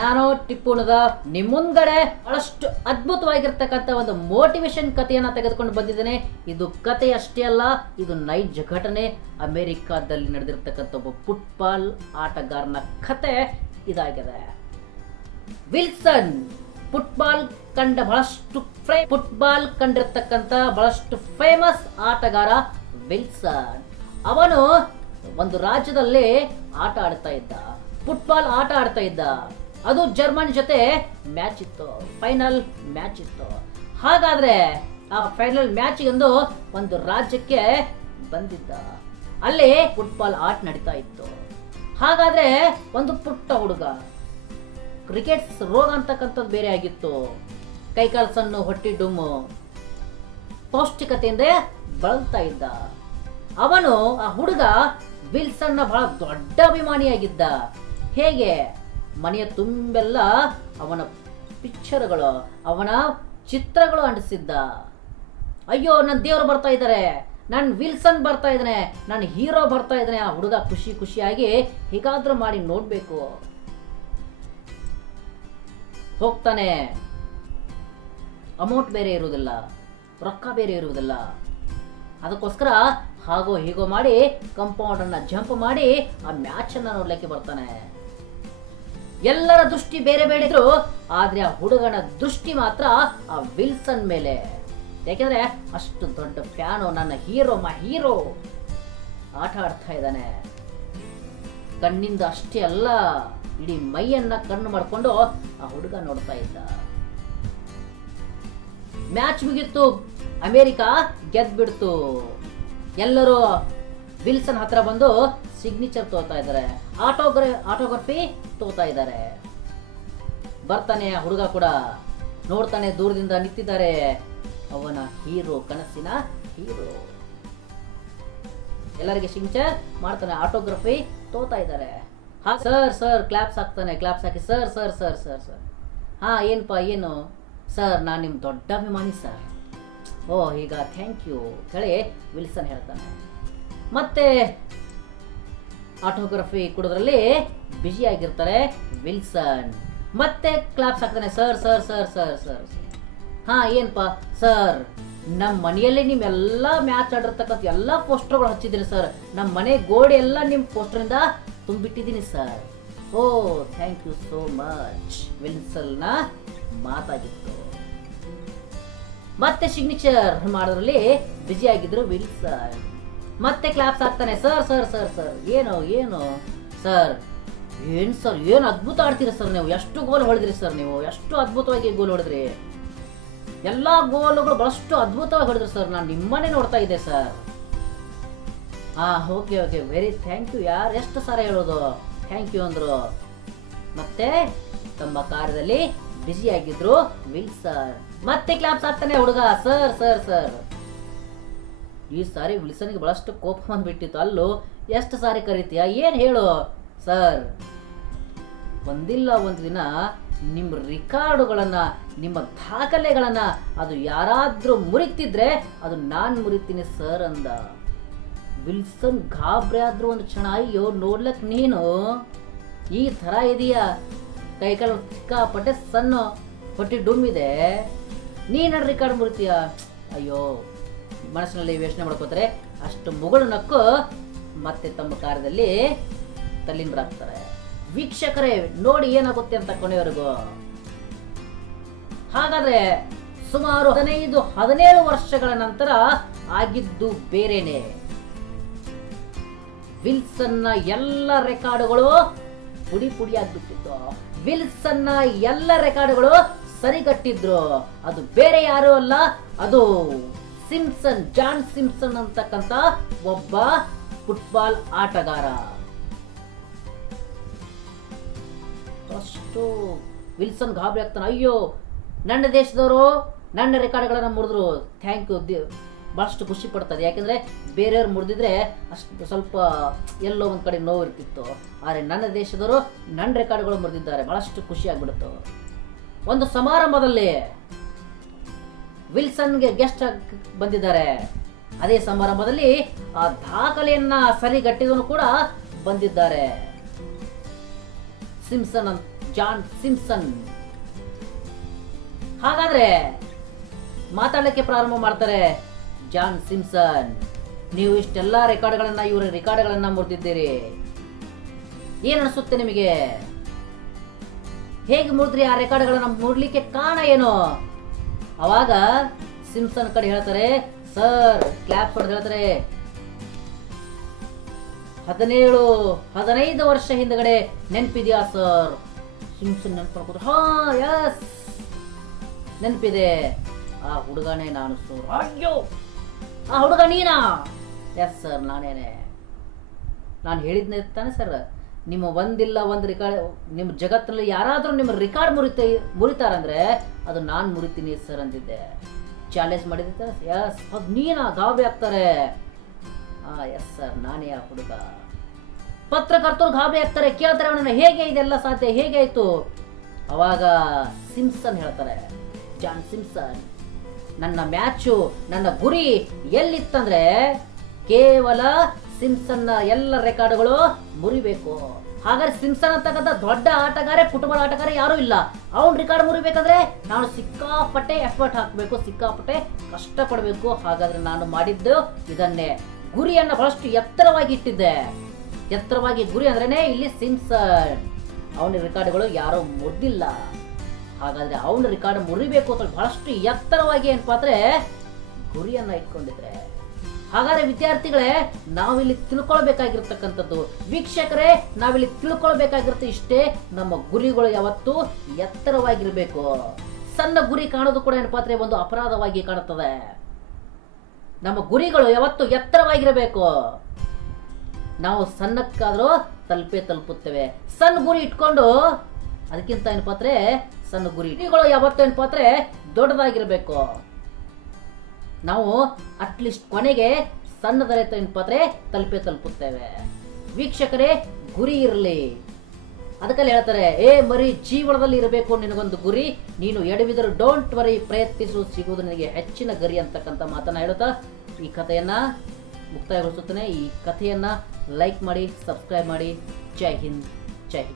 ನಾನು ಟಿಪ್ಪುಣದ ನಿಮ್ಮ ಮುಂದ್ಗಡೆ ಬಹಳಷ್ಟು ಅದ್ಭುತವಾಗಿರ್ತಕ್ಕಂಥ ಒಂದು ಮೋಟಿವೇಶನ್ ಕಥೆಯನ್ನ ತೆಗೆದುಕೊಂಡು ಬಂದಿದ್ದೇನೆ. ಇದು ಕತೆ ಅಷ್ಟೇ ಅಲ್ಲ, ಇದು ನೈಜ ಘಟನೆ. ಅಮೆರಿಕಾದಲ್ಲಿ ನಡೆದಿರ್ತಕ್ಕಂಥ ಒಬ್ಬ ಫುಟ್ಬಾಲ್ ಆಟಗಾರನ ಕತೆ ಇದಾಗಿದೆ. ವಿಲ್ಸನ್ ಫುಟ್ಬಾಲ್ ಕಂಡಿರ್ತಕ್ಕಂಥ ಬಹಳಷ್ಟು ಫೇಮಸ್ ಆಟಗಾರ ವಿಲ್ಸನ್. ಅವನು ಒಂದು ರಾಜ್ಯದಲ್ಲಿ ಆಟ ಆಡ್ತಾ ಇದ್ದ, ಫುಟ್ಬಾಲ್ ಆಟ ಆಡ್ತಾ ಇದ್ದ. ಅದು ಜರ್ಮನಿ ಜೊತೆ ಮ್ಯಾಚ್ ಇತ್ತು, ಫೈನಲ್ ಮ್ಯಾಚ್ ಇತ್ತು. ಹಾಗಾದ್ರೆ ಆ ಫೈನಲ್ ಮ್ಯಾಚ್ ಒಂದು ರಾಜ್ಯಕ್ಕೆ ಬಂದಿದ್ದ. ಅಲ್ಲಿ ಫುಟ್ಬಾಲ್ ಆಟ ನಡೀತಾ ಇತ್ತು. ಹಾಗಾದ್ರೆ ಒಂದು ಪುಟ್ಟ ಹುಡುಗ, ಕ್ರಿಕೆಟ್ ರೋಗ ಅಂತಕ್ಕಂಥದ್ದು ಬೇರೆ ಆಗಿತ್ತು, ಕೈಕಾಲು ಸಣ್ಣ, ಹೊಟ್ಟಿ ಡುಮ್ಮು, ಪೌಷ್ಟಿಕತೆಯಿಂದ ಬಳಲ್ತಾ ಇದ್ದ. ಅವನು, ಆ ಹುಡುಗ ವಿಲ್ಸನ್ನ ಬಹಳ ದೊಡ್ಡ ಅಭಿಮಾನಿಯಾಗಿದ್ದ. ಹೇಗೆ? ಮನೆಯ ತುಂಬೆಲ್ಲ ಅವನ ಪಿಕ್ಚರ್ಗಳು, ಅವನ ಚಿತ್ರಗಳು ಅಂಟಿಸಿದ್ದ. ಅಯ್ಯೋ, ನನ್ನ ದೇವರು ಬರ್ತಾ ಇದ್ದಾರೆ, ನನ್ನ ವಿಲ್ಸನ್ ಬರ್ತಾ ಇದ್ದಾನೆ, ನನ್ನ ಹೀರೋ ಬರ್ತಾ ಇದ್ದಾನೆ. ಆ ಹುಡುಗ ಖುಷಿ ಖುಷಿಯಾಗಿ ಹೇಗಾದ್ರೂ ಮಾಡಿ ನೋಡ್ಬೇಕು ಹೋಗ್ತಾನೆ. ಅಮೌಂಟ್ ಬೇರೆ ಇರುವುದಿಲ್ಲ, ರೊಕ್ಕ ಬೇರೆ ಇರುವುದಿಲ್ಲ. ಅದಕ್ಕೋಸ್ಕರ ಹಾಗೋ ಹೀಗೋ ಮಾಡಿ ಕಂಪೌಂಡ್ ಅನ್ನ ಜಂಪ್ ಮಾಡಿ ಆ ಮ್ಯಾಚ್ ಅನ್ನ ನೋಡ್ಲಿಕ್ಕೆ ಬರ್ತಾನೆ. ಎಲ್ಲರ ದೃಷ್ಟಿ ಬೇರೆ ಬೇರೆ ಇದ್ರು, ಆದ್ರೆ ಆ ಹುಡುಗನ ದೃಷ್ಟಿ ಮಾತ್ರ ಆ ವಿಲ್ಸನ್ ಮೇಲೆ. ಯಾಕೆಂದ್ರೆ ಅಷ್ಟು ದೊಡ್ಡ ಫ್ಯಾನು, ನನ್ನ ಹೀರೋ, ಹೀರೋ ಆಟ ಆಡ್ತಾ ಇದ್ದಾನೆ. ಕಣ್ಣಿಂದ ಅಷ್ಟೇ ಅಲ್ಲ, ಇಡೀ ಮೈಯನ್ನ ಕಣ್ಣು ಮಾಡ್ಕೊಂಡು ಆ ಹುಡುಗ ನೋಡ್ತಾ ಇದ್ದ. ಮ್ಯಾಚ್ ಮುಗಿತ್ತು, ಅಮೆರಿಕ ಗೆದ್ಬಿಡ್ತು. ಎಲ್ಲರೂ ವಿಲ್ಸನ್ ಹತ್ರ ಬಂದು ಸಿಗ್ನೇಚರ್ ತಗೋತಾ ಇದ್ದಾರೆ, ಆಟೋಗ್ರಫಿ ತಗೋತಾ ಇದ್ದಾರೆ. ಬರ್ತಾನೆ ಆ ಹುಡುಗ ಕೂಡ, ನೋಡ್ತಾನೆ, ದೂರದಿಂದ ನಿಂತಿದ್ದಾರೆ ಅವನ ಹೀರೋ, ಕನಸಿನ ಹೀರೋ. ಎಲ್ಲರಿಗೆ ಸಿಗ್ನೇಚರ್ ಮಾಡ್ತಾನೆ, ಆಟೋಗ್ರಫಿ ತಗೋತಾ ಇದ್ದಾರೆ. ಹಾ ಸರ್, ಸರ್ ಕ್ಲಾಪ್ಸ್ ಹಾಕ್ತಾನೆ, ಕ್ಲಾಪ್ಸ್ ಹಾಕಿ sir sir sir sir sir ಹಾ ಏನಪ್ಪ ಏನು ಸರ್, ನಾನು ನಿಮ್ಮ ದೊಡ್ಡ ಅಭಿಮಾನಿ ಸರ್. ಓ ಈಗ ಥ್ಯಾಂಕ್ ಯು ಹೇಳಿ ವಿಲ್ಸನ್ ಹೇಳ್ತಾನೆ. ಮತ್ತೆ ಆಟೋಗ್ರಫಿ ಕೊಡೋದ್ರಲ್ಲಿ ಬ್ಯುಸಿ ಆಗಿರ್ತಾರೆ ವಿಲ್ಸನ್. ಮತ್ತೆ ಕ್ಲಾಪ್ಸ್ ಹಾಕ್ತಾನೆ, sir sir sir sir sir ಹಾ ಏನಪ್ಪ ಸರ್, ನಮ್ಮ ಮನೆಯಲ್ಲಿ ನಿಮ್ಮೆಲ್ಲ ಮ್ಯಾಚ್ ಆಡಿರ್ತಕ್ಕಂಥ ಎಲ್ಲ ಪೋಸ್ಟರ್ಗಳು ಹಚ್ಚಿದ್ದೀನಿ ಸರ್, ನಮ್ಮ ಮನೆ ಗೋಡೆ ಎಲ್ಲ ನಿಮ್ಮ ಪೋಸ್ಟರಿಂದ ತುಂಬಿಟ್ಟಿದ್ದೀನಿ sir. Oh thank you so much ವಿಲ್ಸನ್ನ ಮಾತಾಗಿತ್ತು. ಮತ್ತೆ ಸಿಗ್ನೇಚರ್ ಮಾಡೋದ್ರಲ್ಲಿ ಬ್ಯುಸಿ ಆಗಿದ್ರು ವಿಲ್ಸನ್. ಮತ್ತೆ ಕ್ಲಾಪ್ಸ್ ಆಗ್ತಾನೆ, ಸರ್ ಸರ್ ಸರ್ ಸರ್ ಏನು ಏನು ಸರ್, ಏನ್ ಸರ್, ಏನು ಅದ್ಭುತ ಆಡ್ತೀರಿ ಸರ್ ನೀವು, ಎಷ್ಟು ಗೋಲ್ ಹೊಡೆದ್ರಿ ಸರ್, ನೀವು ಎಷ್ಟು ಅದ್ಭುತವಾಗಿ ಗೋಲ್ ಹೊಡೆದ್ರಿ, ಎಲ್ಲಾ ಗೋಲುಗಳು ಬಹಳಷ್ಟು ಅದ್ಭುತವಾಗಿ ಹೊಡೆದ್ರಿ ಸರ್, ನಾನು ನಿಮ್ಮನ್ನೇ ನೋಡ್ತಾ ಇದ್ದೆ ಸರ್. ಹಾ okay okay very thank you ಯಾರು, ಎಷ್ಟು ಸಾರಿ ಹೇಳೋದು ಥ್ಯಾಂಕ್ ಯು ಅಂದ್ರು. ಮತ್ತೆ ತಮ್ಮ ಕಾರ್ಯದಲ್ಲಿ ಬ್ಯುಸಿ ಆಗಿದ್ರು ವಿಲ್ಸನ್. ಮತ್ತೆ ಕ್ಲಾಪ್ಸ್ ಆಗ್ತಾನೆ ಹುಡುಗ, ಸರ್ ಸರ್ ಸರ್. ಈ ಸಾರಿ ವಿಲ್ಸನ್ಗೆ ಬಹಳಷ್ಟು ಕೋಪ ಬಂದ್ಬಿಟ್ಟಿತ್ತು. ಅಲ್ಲೂ ಎಷ್ಟು ಸಾರಿ ಕರೀತೀಯ, ಏನ್ ಹೇಳು ಸರ್, ಒಂದಿಲ್ಲ ಒಂದು ದಿನ ನಿಮ್ಮ ರಿಕಾರ್ಡುಗಳನ್ನ, ನಿಮ್ಮ ದಾಖಲೆಗಳನ್ನ ಅದು ಯಾರಾದ್ರೂ ಮುರಿತಿದ್ರೆ ಅದು ನಾನ್ ಮುರಿತೀನಿ ಸರ್ ಅಂದ. ವಿಲ್ಸನ್ ಗಾಬರಿ ಆದ್ರೂ ಒಂದು ಕ್ಷಣ, ಅಯ್ಯೋ ನೋಡ್ಲಕ್ ನೀನು ಈ ತರ ಇದೀಯಾ, ಕೈಕಾಲು ಸಿಕ್ಕಾಪಟ್ಟೆ ಸಣ್ಣ, ಹೊಟ್ಟಿ ಡುಮ್ ಇದೆ, ನೀನ ರಿಕಾರ್ಡ್ ಮುರಿತೀಯ, ಅಯ್ಯೋ ಮನಸ್ಸಿನಲ್ಲಿ ಯೋಚನೆ ಮಾಡ್ಕೋತಾರೆ. ಅಷ್ಟು ಮುಗಳು ನಕ್ಕು ಮತ್ತೆ ತಮ್ಮ ಕಾರ್ಯದಲ್ಲಿ ತಲ್ಲೀನರಾಗ್ತಾರೆ. ವೀಕ್ಷಕರೇ ನೋಡಿ ಏನಾಗುತ್ತೆ ಅಂತ ಕೊನೆಯವರೆಗೂ. ಹಾಗಾದ್ರೆ ಸುಮಾರು 15-17 ವರ್ಷಗಳ ನಂತರ ಆಗಿದ್ದು ಬೇರೆನೆ. ವಿಲ್ಸನ್ನ ಎಲ್ಲ ರೆಕಾರ್ಡುಗಳು ಪುಡಿ ಪುಡಿ ಆಗ್ಬಿಟ್ಟಿತ್ತು. ವಿಲ್ಸನ್ನ ಎಲ್ಲ ರೆಕಾರ್ಡುಗಳು ಸರಿಗಟ್ಟಿದ್ರು. ಅದು ಬೇರೆ ಯಾರು ಅಲ್ಲ, ಅದು ಸಿಂಪ್ಸನ್, ಜಾನ್ ಸಿಂಪ್ಸನ್ ಅಂತಕ್ಕಂತ ಒಬ್ಬ ಫುಟ್ಬಾಲ್ ಆಟಗಾರ. ಅಷ್ಟು ವಿಲ್ಸನ್ ಗಾಬರಿ ಆಗ್ತಾನೆ, ಅಯ್ಯೋ ನನ್ನ ದೇಶದವರು ನನ್ನ ರೆಕಾರ್ಡ್ಗಳನ್ನ ಮುರಿದ್ರು, ಥ್ಯಾಂಕ್ ಯು, ಬಹಳಷ್ಟು ಖುಷಿ ಪಡ್ತದೆ. ಯಾಕಂದ್ರೆ ಬೇರೆಯವ್ರು ಮುರಿದಿದ್ರೆ ಅಷ್ಟು ಸ್ವಲ್ಪ ಎಲ್ಲೋ ಒಂದ್ ಕಡೆ ನೋವು ಇರ್ತಿತ್ತು, ಆದರೆ ನನ್ನ ದೇಶದವರು ನನ್ನ ರೆಕಾರ್ಡ್ಗಳು ಮುರಿದಿದ್ದಾರೆ, ಬಹಳಷ್ಟು ಖುಷಿ ಆಗ್ಬಿಡುತ್ತು. ಒಂದು ಸಮಾರಂಭದಲ್ಲಿ ವಿಲ್ಸನ್ಗೆ ಗೆಸ್ಟ್ ಬಂದಿದ್ದಾರೆ. ಅದೇ ಸಮಾರಂಭದಲ್ಲಿ ಆ ದಾಖಲೆಯನ್ನ ಸರಿಗಟ್ಟಿದನು ಕೂಡ ಬಂದಿದ್ದಾರೆ. Simpson John Simpson. ಹಾಗಾದ್ರೆ ಮಾತಾಡಲಿಕ್ಕೆ ಪ್ರಾರಂಭ ಮಾಡ್ತಾರೆ ಜಾನ್ ಸಿಂಪ್ಸನ್. ನೀವು ಇಷ್ಟೆಲ್ಲ ಇವರ ರೆಕಾರ್ಡ್ಗಳನ್ನ ಮುರಿದಿದ್ದೀರಿ, ಏನ್ ಅನಿಸುತ್ತೆ ನಿಮಗೆ? ಹೇಗೆ ಮುರಿದ್ರಿ? ಆ ರೆಕಾರ್ಡ್ಗಳನ್ನ ಮುರ್ಲಿಕ್ಕೆ ಕಾರಣ ಏನು? ಅವಾಗ ಸಿಂಪ್ಸನ್ ಕಡೆ ಹೇಳ್ತಾರೆ, ಸರ್ ಕ್ಲಾಪ್ ಹೊಡೆದು ಹೇಳ್ತಾರೆ, 15 ವರ್ಷ ಹಿಂದಗಡೆ ನೆನಪಿದ್ಯಾ ಸರ್? ಸಿಂಪ್ಸನ್ ನೆನಪು, ಹಾ ಯಸ್ ನೆನಪಿದೆ. ಆ ಹುಡುಗನೇ ನಾನು ಸರ್. ಅಯ್ಯೋ, ಆ ಹುಡುಗ ನೀನಾ? Yes sir ನಾನೇನೆ. ನಾನು ಹೇಳಿದ್ನೆ ತಾನೆ ಸರ್, ನಿಮ್ಮ ಒಂದು ರೆಕಾರ್ಡ್, ನಿಮ್ಮ ಜಗತ್ತಲ್ಲಿ ಯಾರಾದರೂ ನಿಮ್ಮ ರೆಕಾರ್ಡ್ ಮುರಿತಾರಂದ್ರೆ ಅದು ನಾನು ಮುರಿತೀನಿ ಸರ್ ಅಂದಿದ್ದೆ. ಚಾಲೆಂಜ್ ಮಾಡಿದ್ದೆ. ಎಸ್ ಅದು ನೀನಾ? ಗಾಬರಿ ಆಗ್ತಾರೆ. ಎಸ್ ಸರ್ ನಾನೇ ಆ ಹುಡುಗ. ಪತ್ರಕರ್ತರು ಗಾಬರಿ ಆಗ್ತಾರೆ, ಕೇಳ್ತಾರೆ ಅವನನ್ನ, ಹೇಗೆ ಇದೆಲ್ಲ ಸಾಧ್ಯ, ಹೇಗೆ ಆಯ್ತು? ಅವಾಗ ಸಿಂಪ್ಸನ್ ಹೇಳ್ತಾರೆ, ಜಾನ್ ಸಿಂಪ್ಸನ್, ನನ್ನ ಮ್ಯಾಚು, ನನ್ನ ಗುರಿ ಎಲ್ಲಿತ್ತಂದ್ರೆ ಕೇವಲ ಸಿಂಪ್ಸನ್ನ ಎಲ್ಲ ರೆಕಾರ್ಡ್ಗಳು ಮುರಿಬೇಕು. ಹಾಗಾದ್ರೆ ಸಿಂಪ್ಸನ್ ಅಂತಕ್ಕಂಥ ದೊಡ್ಡ ಆಟಗಾರ, ಫುಟ್ಬಾಲ್ ಆಟಗಾರ ಯಾರು ಇಲ್ಲ. ಅವನ್ ರೆಕಾರ್ಡ್ ಮುರಿಬೇಕಂದ್ರೆ ನಾನು ಸಿಕ್ಕಾಪಟ್ಟೆ ಎಫರ್ಟ್ ಹಾಕಬೇಕು, ಸಿಕ್ಕಾಪಟ್ಟೆ ಕಷ್ಟಪಡಬೇಕು. ಹಾಗಾದ್ರೆ ನಾನು ಮಾಡಿದ್ದು ಇದನ್ನೇ. ಗುರಿಯನ್ನ ಬಹಳಷ್ಟು ಎತ್ತರವಾಗಿ ಇಟ್ಟಿದ್ದೆ. ಎತ್ತರವಾಗಿ ಗುರಿ ಅಂದ್ರೇನೆ ಇಲ್ಲಿ ಸಿಂಪ್ಸನ್. ಅವನ ರೆಕಾರ್ಡ್ಗಳು ಯಾರೋ ಮುರಿದಿಲ್ಲ. ಹಾಗಾದ್ರೆ ಅವನ ರೆಕಾರ್ಡ್ ಮುರಿಬೇಕು ಅಂತ ಬಹಳಷ್ಟು ಎತ್ತರವಾಗಿ ಏನಪ್ಪಾ ಅಂದ್ರೆ ಗುರಿಯನ್ನ ಇಟ್ಕೊಂಡಿದ್ರೆ. ಹಾಗಾದ್ರೆ ವಿದ್ಯಾರ್ಥಿಗಳೇ, ನಾವಿಲ್ಲಿ ತಿಳ್ಕೊಳ್ಬೇಕಾಗಿರ್ತಕ್ಕಂಥದ್ದು, ವೀಕ್ಷಕರೇ ನಾವಿಲ್ಲಿ ತಿಳ್ಕೊಳ್ಬೇಕಾಗಿರುತ್ತೆ ಇಷ್ಟೇ, ನಮ್ಮ ಗುರಿಗಳು ಯಾವತ್ತೂ ಎತ್ತರವಾಗಿರ್ಬೇಕು. ಸಣ್ಣ ಗುರಿ ಕಾಣೋದು ಕೂಡ ಏನಪ್ಪಾ ಅಂದ್ರೆ ಒಂದು ಅಪರಾಧವಾಗಿ ಕಾಣುತ್ತದೆ. ನಮ್ಮ ಗುರಿಗಳು ಯಾವತ್ತು ಎತ್ತರವಾಗಿರಬೇಕು. ನಾವು ಸಣ್ಣಕ್ಕಾದ್ರೂ ತಲುಪುತ್ತೇವೆ. ಸಣ್ಣ ಗುರಿ ಇಟ್ಕೊಂಡು ಅದಕ್ಕಿಂತ ಏನಪ್ಪಾ ಅಂದ್ರೆ ಸಣ್ಣ ಗುರಿಗಳು ಯಾವತ್ತು ಏನಪ್ಪಾ ಅಂದ್ರೆ ದೊಡ್ಡದಾಗಿರ್ಬೇಕು. ನಾವು ಅಟ್ಲೀಸ್ಟ್ ಕೊನೆಗೆ ಸಣ್ಣದರ ಏನಪ್ಪಾ ಅಂದ್ರೆ ತಲುಪುತ್ತೇವೆ. ವೀಕ್ಷಕರೇ, ಗುರಿ ಇರಲಿ. ಅದಕ್ಕಲ್ಲಿ ಹೇಳ್ತಾರೆ, ಮರಿ ಜೀವನದಲ್ಲಿ ಇರಬೇಕು ನಿನಗೊಂದು ಗುರಿ, ನೀನು ಎಡವಿದರೂ ಡೋಂಟ್ ವರಿ, ಪ್ರಯತ್ನಿಸು, ಸಿಗುವುದು ನಿನಗೆ ಹೆಚ್ಚಿನ ಗರಿ ಅಂತಕ್ಕಂಥ ಮಾತನ್ನ ಹೇಳುತ್ತಾ ಈ ಕಥೆಯನ್ನ ಮುಕ್ತಾಯಗೊಳಿಸುತ್ತೇನೆ. ಈ ಕಥೆಯನ್ನ ಲೈಕ್ ಮಾಡಿ, ಸಬ್ಸ್ಕ್ರೈಬ್ ಮಾಡಿ. ಜೈ ಹಿಂದ್.